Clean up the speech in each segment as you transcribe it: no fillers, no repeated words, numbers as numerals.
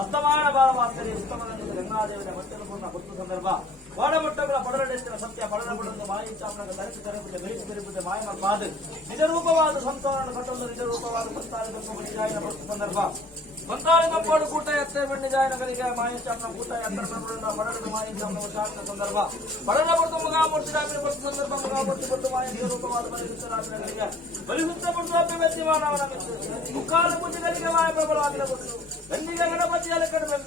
ಅಸ್ತಮಾನ ಬಾಲವಾಸ್ತರಿ ಉತ್ತಮನಂದ ಗಂಗಾದೇವಿಯ ಮತ್ತೊಂದು ಗೊತ್ತು ಸಂದರ್ಭ ವಾಡಮೊಟ್ಟಗಳ ಪಡರಡೆತ್ತಿನ ಸತ್ಯ ಪಡರಬುಡಂದು ಮಾಯಿ ಚಾಮನಗ ತರಿಸಿ ತರಬುದ್ದೆ ಬೆಳೆಸಿ ಬೆರಿಬುದ್ದೆ ಮಾಯಮಲ್ಪಾದು ನಿಜರೂಪವಾದ ಸಂತೋಷ ಕಟ್ಟೊಂದು ನಿಜರೂಪವಾದ ಸಂತಾನ ನಿಜಾಯಿನ ಗೊತ್ತು ಸಂದರ್ಭ ಸಂತಾನ ಪೋಡು ಕೂಟ ಎತ್ತೆ ಬಣ್ಣಿ ಜಾಯನಗರಿಗೆ ಮಾಯಿಚಾಮನ ಕೂಟ ಎತ್ತರ ಪಡರಡು ಮಾಯಿಚಾಮನ ಶಾಂತ ಸಂದರ್ಭ ಪಡರಬುಟ್ಟು ಮುಗಾಮೂರ್ತಿ ರಾತ್ರಿ ಬತ್ತು ಸಂದರ್ಭ ಮುಗಾಮೂರ್ತಿ ಬಟ್ಟು ಮಾಯ ನಿಜರೂಪವಾದ ಬಲಿಸುತ್ತರಾತ್ರಿಗಳಿಗೆ ಬಲಿಸುತ್ತ ಬಿಟ್ಟು ಅಭಿವ್ಯಕ್ತಿ ಮಾನವನ ಮಿತ್ತು ಮುಕ್ಕಾಲು ಮುಚ್ಚಿಗಳಿಗೆ ಮಾಯ ಪ್ರಬಲವಾಗಿರಬಹುದು ಗಂಡಿಗೆ ಗಣಪತಿಯಲ್ಲಿ ಕಡಿಮೆ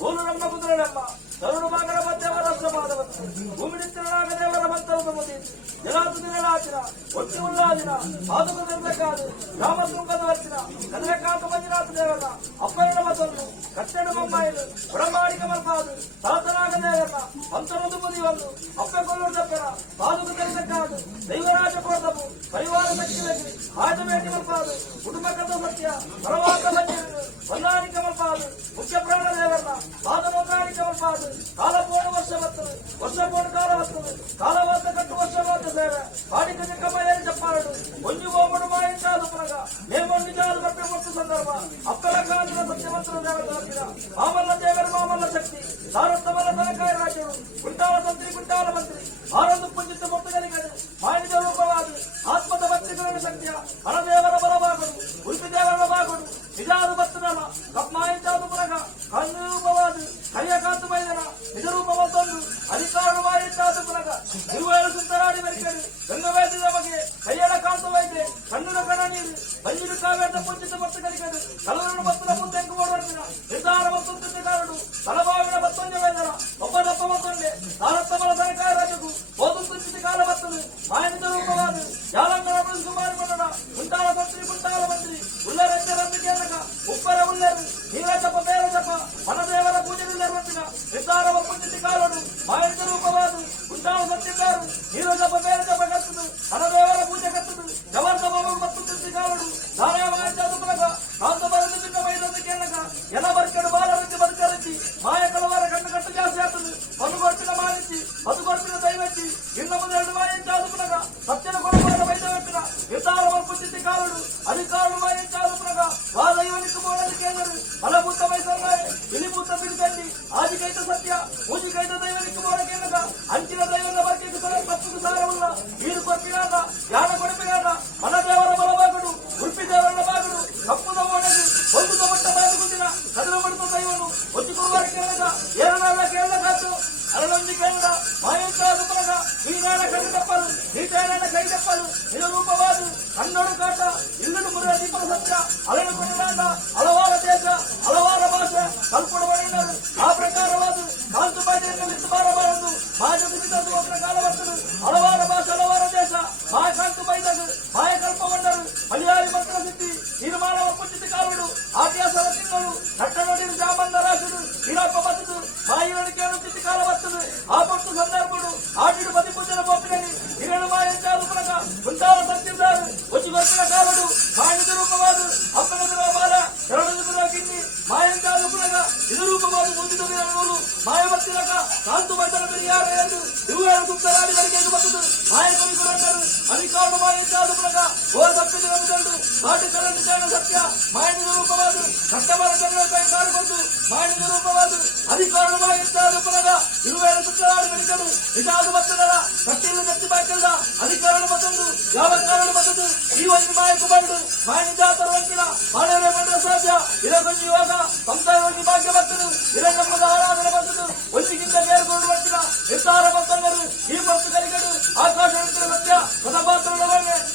ಗೋಲು ನಮ್ಮ ಕುದುರೆಡಮ್ಮ ತರುಣ ಮಗನ ಮಧ್ಯವರ ಪ್ರಮಾದವತ್ತು ಭೂಮಿನಿತ್ತನಾಗ ದೇವರ ಮಂತ್ರವನ್ನು ಮುಗಿಯಿತು ಜಲಾತು ದಿನಲಾಚಿನ ಒಟ್ಟಿ ಉಲ್ಲಾದಿನ ಪಾದುಕ ನಿರ್ಬೇಕಾದು ರಾಮ ತುಂಗದ ವರ್ತಿನ ಕದರಕಾಂತ ಮಂಜುನಾಥ ದೇವರ ಅಪ್ಪರಣ ಮತ್ತೊಂದು ಕಟ್ಟಡ ಬೊಮ್ಮಾಯಿಲು ಬ್ರಹ್ಮಾಡಿಕ ಮಲ್ಪಾದು ಸಾತನಾಗ ದೇವರ ಮಂತ್ರೊಂದು ಮುದಿಯೊಂದು ಅಪ್ಪೆ ಕೊಲ್ಲೂರು ದಪ್ಪರ ಪಾದುಕ ನಿರ್ಬೇಕಾದು ದೈವರಾಜ ಕೋಟವು ಪರಿವಾರ ಶಕ್ತಿಯಲ್ಲಿ ಆಟಬೇಟಿ ಮಲ್ಪಾದು ಕುಟುಂಬಕದ ಸತ್ಯ ಪರವಾದ ಮಂಜೂರು ಹೊಂದಾಣಿಕ ಮಲ್ಪಾದು ಮುಖ್ಯ ಪ್ರಾಣ ದೇವರ ಪಾದನೊಂದಾಣಿಕ ಮಲ್ಪಾದು ಕಾಲಪೋಡು ವರ್ಷ ಬರ್ತದೆ ವರ್ಷಪೋಡು ಕಾಲ ಬರ್ತದೆ ಕಾಲವಾದ ಕಟ್ಟು ವರ್ಷವಾದ ಸೇವೆ ಪಾಡಿಕ ಚಿಕ್ಕಮ್ಮಯ್ಯ ಚಪ್ಪಾರಡು ಒಂಜು ಗೋಮಡು ಮಾಯಿಂಚಾಲು ಪುರಗ ಮೇಮೊಂದು ಜಾಲು ಕಪ್ಪೆ ಮತ್ತು ಸಂದರ್ಭ ಅಪ್ಪಲ ಕಾಲದ ಸತ್ಯವಂತರ ದೇವರ ತಲುಪಿದ ಮಾಮಲ್ಲ ದೇವರ ಮಾಮಲ್ಲ ಶಕ್ತಿ ಸಾರಸ್ತಮಲ್ಲ ತನಕಾಯ ರಾಜ್ಯರು ಗುಂಟಾಳ ತಂತ್ರಿ ಗುಂಟಾಳ ಮಂತ್ರಿ ಆರೊಂದು ಪುಂಜಿತ ಮೊತ್ತಗಳಿಗೆ ಮಾಯದ ರೂಪವಾಗಿ ಆತ್ಮದ ಭಕ್ತಿಗಳ ಶಕ್ತಿಯ ಹಣದೇವರ ಬಲಭಾಗರು ಉಡುಪಿ ದೇವರ ಭಾಗರು ನಿಜಾದು ಭಕ್ತನಲ್ಲ ಕಪ್ಮಾಯಿಂಚಾದು ಪುರಗ ಕಣ್ಣೂಪವಾದ ಕರಿಯಕಾಂತ ಮೈದನ ನಿಜರೂಪವೊಂದು ಅಧಿಕಾರವಾಯಿತಾದ ಪುರಗ ತಿರುವೇಳು ಸುಂದರಾಡಿ ಮೆರಿಕಡಿ ಗಂಗವೇದಿದ ಬಗೆ ಕೈಯಳ ಕಾಂತ ವೈದ್ಯ ಕಣ್ಣುನ ಕಣ ನೀರು ಬಂಜಿರು ಕಾವೇದ ಪುಂಜಿತ ಮೊತ್ತಗಳಿಗೆ ಕಲವರನ್ನು ಭಕ್ತನ ಮುಂದೆಂಕು ಓಡುವಂತಿನ ನಿರ್ಧಾರ ಮತ್ತು ಕಾರಡು ತಲಭಾವಿನ ಭಕ್ತೊಂಜ ವೈದ್ಯರ ಒಬ್ಬನೊಬ್ಬ ಮತ್ತೊಂದೆ ಸಾರತ್ತಮಲ ಸರ್ಕಾರ ರಾಜ್ಯಕ್ಕೂ ಓದು ಸುಂಚಿತ ಕಾಲ ಬರ್ತದೆ ಮಾಯನಿದ ರೂಪವಾದ ಯಾಲಂಗರ ಸುಮಾರು ಕೊಟ್ಟಡ ಮುಂಟಾಳ ಸಂತ್ರಿ ಮುಂಟಾಳ ಮಂತ್ರಿ ಉಲ್ಲರೆಂದ ರಂಬಿಕೆಯನ್ನಕ ಉಪ್ಪರ ಉಲ್ಲರು ನೀರ ಜಪ ಬೇರ ಜಪ ಮನದೇವರ ಪೂಜೆಯಿಲ್ಲರುವಂತಿನ ನಿರ್ಧಾರ ಪುಂಜಿತ ಕಾಲನು ಮಾಯನಿದ ರೂಪವಾದ ಮುಂಟಾಳ ಸತ್ಯಕಾರು ನೀರ ಜಪ ಬೇರೆ ಜಪ ಕತ್ತದು ಮನದೇವರ ಪೂಜೆ ಕತ್ತದು ಜವರ್ದ ಬಾಬು ಮತ್ತು ತಿರುಗಿ ಕಾಲನು ಧಾರೆಯ ಮಾಯಚಾದು ಪುರಗ ಕಾಂತ ಬರದು ಚಿಕ್ಕ ಮೈದೊಂದಕ್ಕೆ ಎನ್ನಕ ಎಲ ಬರ್ಕಡು ಬಾಲರಂತಿ ಬದುಕರಂತಿ ಮಾಯ ಕಲವರ ಕಣ್ಣು ಕಟ್ಟು ಜಾಸ್ತಿ ಆಗ್ತದೆ ಮಧುಗೊರ್ಪಿನ ಮಾಲಿಸಿ ಮಧುಗೊರ್ಪಿನ ದೈವಚ್ಚಿ ಇನ್ನು ಮುಂದೆರಡು ಮಾಯಂಚಾದು ಪುರಗ ಸತ್ಯನ ಕೊಡಬಾರ ವೈದ್ಯವೆತ್ತಿನ ನಿರ್ಧಾರ ಪುಂಜಿತ ಕಾಲನು ಅಧಿಕಾರನು ಮಾಯಂಚಾದು ಪುರಗ ವಾದೈವನಿಕ ಬೋಡಲಿಕ್ಕೆ ಎಂದರು ಫಲಭೂತ ಮೈಸರ್ಗಾಯ ಇಲಿಭೂತ ಬಿಡಿದಂಡಿ ಆದಿಕೈತ ಸತ್ಯ ಮೂಜಿಕೈತ ದೈವನಿಕ ಬೋಡಕ್ಕೆ ಎನ್ನಕ ಅಂಚಿನ ದೈವನ ಬಗ್ಗೆ ತಪ್ಪು ಸಾರವುಲ್ಲ ನೀರು ಕೊಟ್ಟಿರಾದ ಯಾನ ಕೊಡಪಿರಾದ ಮನದೇವರ ಬಲಭಾಗಡು ಉಡುಪಿ ದೇವರ ಭಾಗಡು ಕಪ್ಪುದ ಓಡದು ಹೊಂದುದ ಮಟ್ಟ ಬಾದುಗುದಿನ ಕದಲ ಮಡುತ್ತ ದೈವನು ಒಚ್ಚಿಕೊಳ್ಳುವ ಕೇಳದ ಏರನಾದ ಕೇಳಕಾತು ಅರಳೊಂದಿ ಕೇಳದ ಮಾಯಂಚಾದ ಪುರಗ ನೀನಾನ ಕಣ್ಣು ತಪ್ಪಲು ನೀಟಾನ ಕೈ ತಪ್ಪಲು ನಿಜರೂಪವಾದು ಕಣ್ಣೋಡು ಕಾಟ ಇಲ್ಲನು ಮುರಿದ ದೀಪದ ಸತ್ಯ ಅಲೆನು ಕೊಡಲಾದ ಹಲವಾರ ದೇಶ ಹಲವಾರ ಭಾಷೆ ಕಲ್ಪಡುವವರು ಆ ಪ್ರಕಾರವಾದ ಕಾಂತು ಬಾಡಿಯನ್ನು ಬಿಟ್ಟು ಬಾರಬಾರದು ಮಾಜದ ಬಿದ್ದದ್ದು ಒಬ್ಬರ ಕಾಲ ಬರ್ತದೆ ಹಲವಾರ ಭಾಷೆ ಹಲವಾರ ದೇಶ ಮಾಯ ಕಾಂತು ಬೈದಾಗ ಮಾಯ ಕಲ್ಪಗೊಂಡರು ಮಲಯಾಳಿ ಮಂತ್ರ ಸಿದ್ಧಿ ತೀರ್ಮಾನ ಒಪ್ಪುಚಿತ ಕಾಲುಡು ಆಟ್ಯಾಸರ ತಿಂಗಳು ಕಟ್ಟ ನೋಡಿದ ಜಾಮಂದ ರಾಶುಡು ಇರಪ್ಪ ಬತ್ತದು ಮಾಯಿರಣಿಕೆಯನ್ನು ಚಿತ್ತಿ ಕಾಲ ಬರ್ತದೆ ಆ ಪಟ್ಟು ಸಂದರ್ಭಗಳು ಆಟಿಡು ಬದಿ ಪೂಜನ ಬೋಪಿನಲ್ಲಿ ಹಿರಳು ಮಾಯಂಚಾಲು ಪುರಗ ಮುಂತಾದ ಸತ್ತಿದ್ದಾರೆ ಒಚ್ಚಿಗೊತ್ತಿನ ಕಾಲುಡು ಮಾಯದ ರೂಪವಾದ ಅಪ್ಪನದುರ ಬಾಲ ಶರಣದುರ ಕಿನ್ನಿ ಮಾಯಂಚಾಲು ಪುರಗ ಇದು ರೂಪವಾದ ಮುಂದಿದ ನೂಲು ಮಾಯವತ್ತಿನಕ ಕಾಂತು ಬೈದರ ಯಾರ ಎಂದು ಇವುಗಳು ಗುಪ್ತರಾಡಿ ಬರಿಕೆಯನ್ನು ಬರ್ತದೆ ಮಾಯ ಕವಿಗುರಂಡರು ಅಧಿಕಾರಣ ಮಾಯಂಚಾಲು ಪುರಗ ಓ ತಪ್ಪಿದ ನಮ್ದಂಡು ಮಾಟಿ ಕರಣ ಜಾಣ ಸತ್ಯ ಮಾಯದ ರೂಪವಾದ ಕಟ್ಟಬರ ಜನರ ಕೈ ಕಾಲುಕೊಂಡು ಮಾಯದ ರೂಪವಾದ ಅಧಿಕಾರಣ ಮಾಯಂಚಾಲು ಪುರಗ ಇರುವೇಳು ಸುತ್ತರಾಡಿ ಬರಿಕರು ಇದಾದ ಬತ್ತದರ ಕಟ್ಟಿಲ್ಲ ಕತ್ತಿ ಬಾಯ್ಕಲ್ಲ ಅಧಿಕಾರಣ ಮತ್ತೊಂದು ಯಾವ ಕಾರಣ ಬರ್ತದು ಈ ಒಂದು ಮಾಯಕು ಬಂದು ಮಾಯನ ಜಾತರ ವಂಕಿನ ಮಾಡರೆ ಮಂಡ ಸಾಧ್ಯ ಇರಗೊಂದು ಇವಾಗ ಸಂತಾನವಾಗಿ ಭಾಗ್ಯ ಬರ್ತದು ಇರಂಗಮ್ಮದ ಆರಾಧನೆ ಬರ್ತದು ಒಂದಿಗಿಂತ ಬೇರ್ಗೊಂಡು ಬರ್ತಿನ ನಿರ್ಧಾರ ಬಂತಂದರು ಈ ಮತ್ತು ಕರಿಗಡು ಆಕಾಶ ಸತ್ಯ ಸದಪಾತ್ರ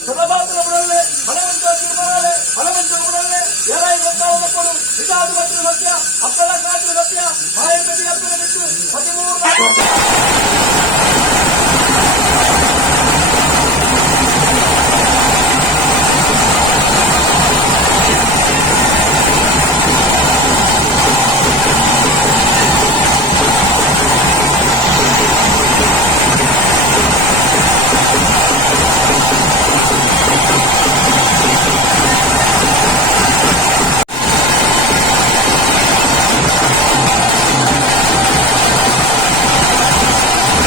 ಸದಪಾತ್ರ ಬಿಡಲೆ ಮನವಂತ ತಿರುಮಲೆ ಮನವಂತ ಬಿಡಲೆ ಏರಾಯಿ ಗೊತ್ತಾವ ಮಕ್ಕಳು ಇದಾದ ಮತ್ತು ಸತ್ಯ ಅಪ್ಪಲ ಕಾದಿನ ಸತ್ಯ ಮಾಯ ಕಡಿ ಅಪ್ಪನ ಬಿಟ್ಟು 13 Thank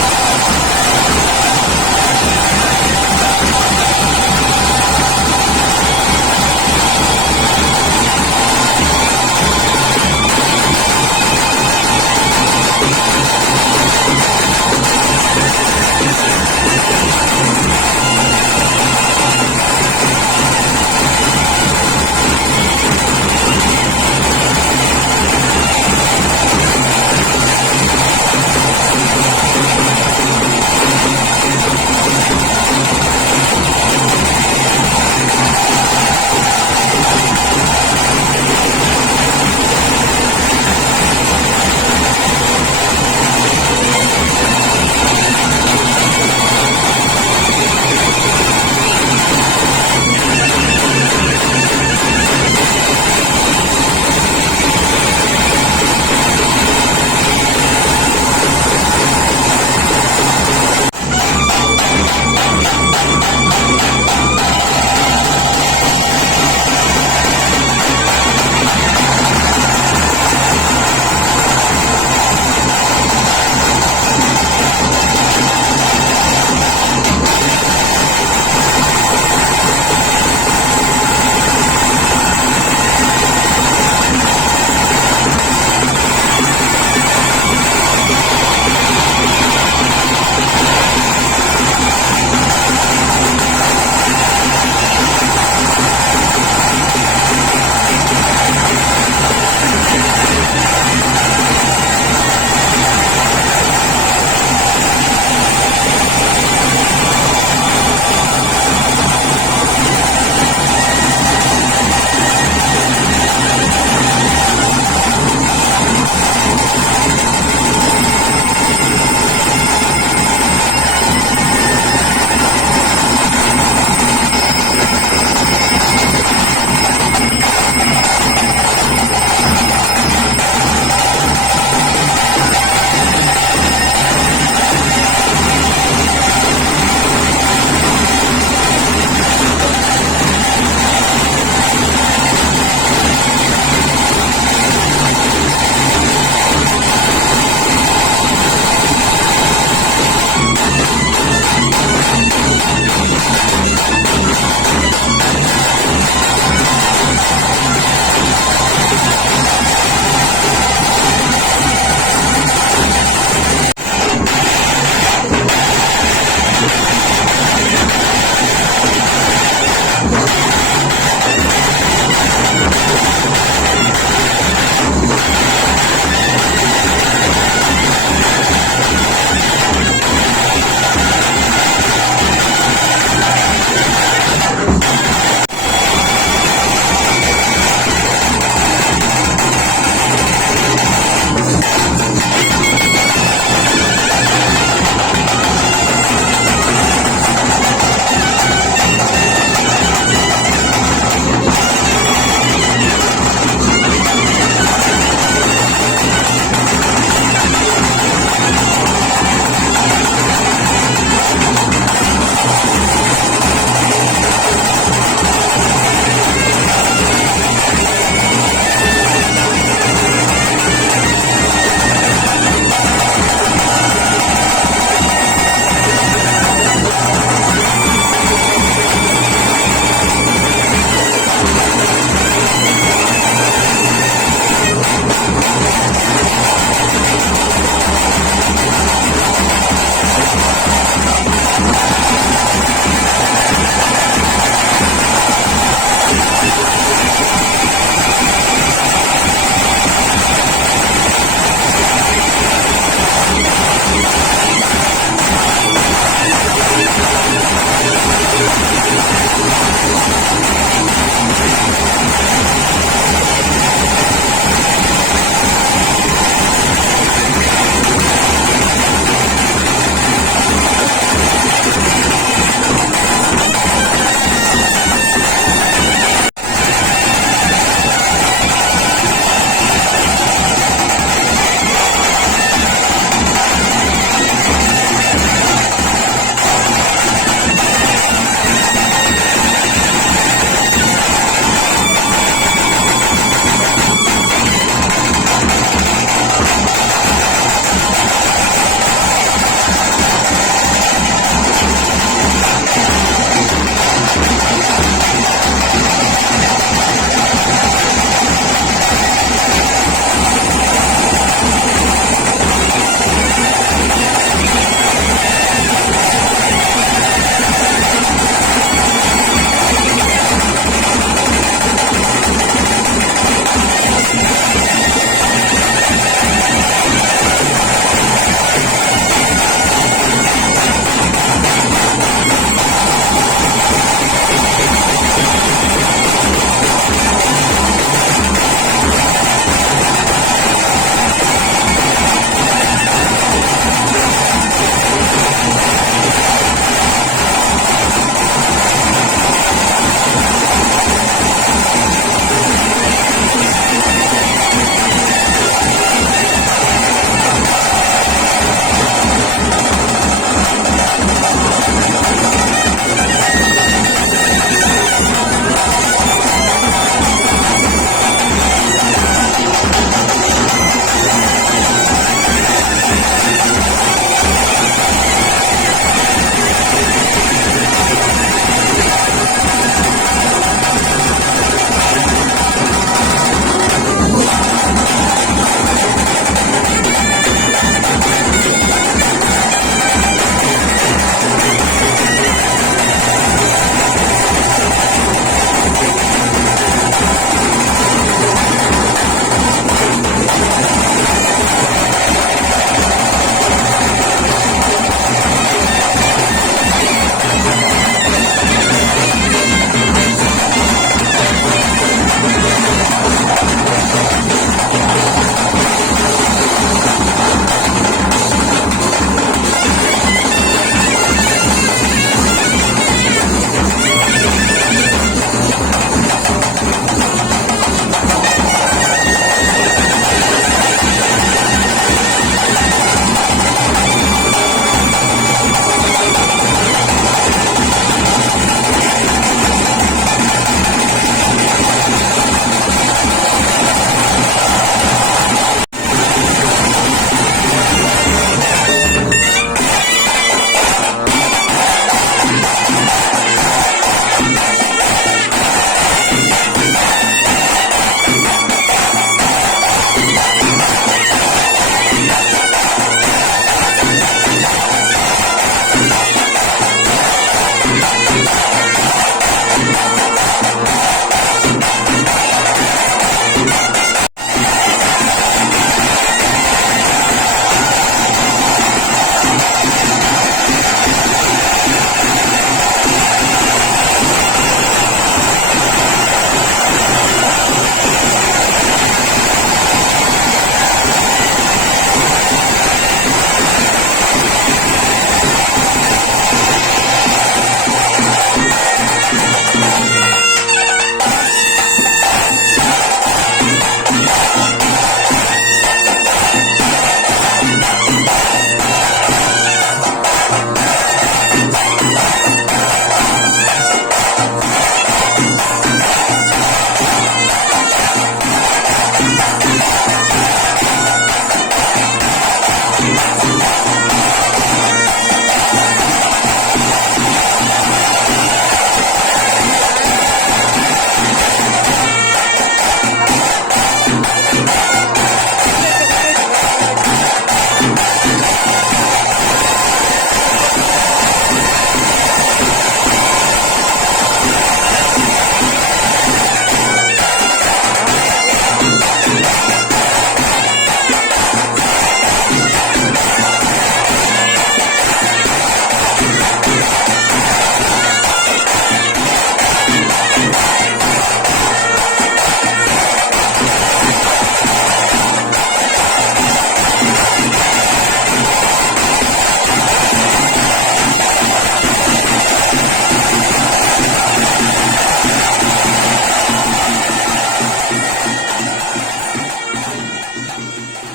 ¡Gracias!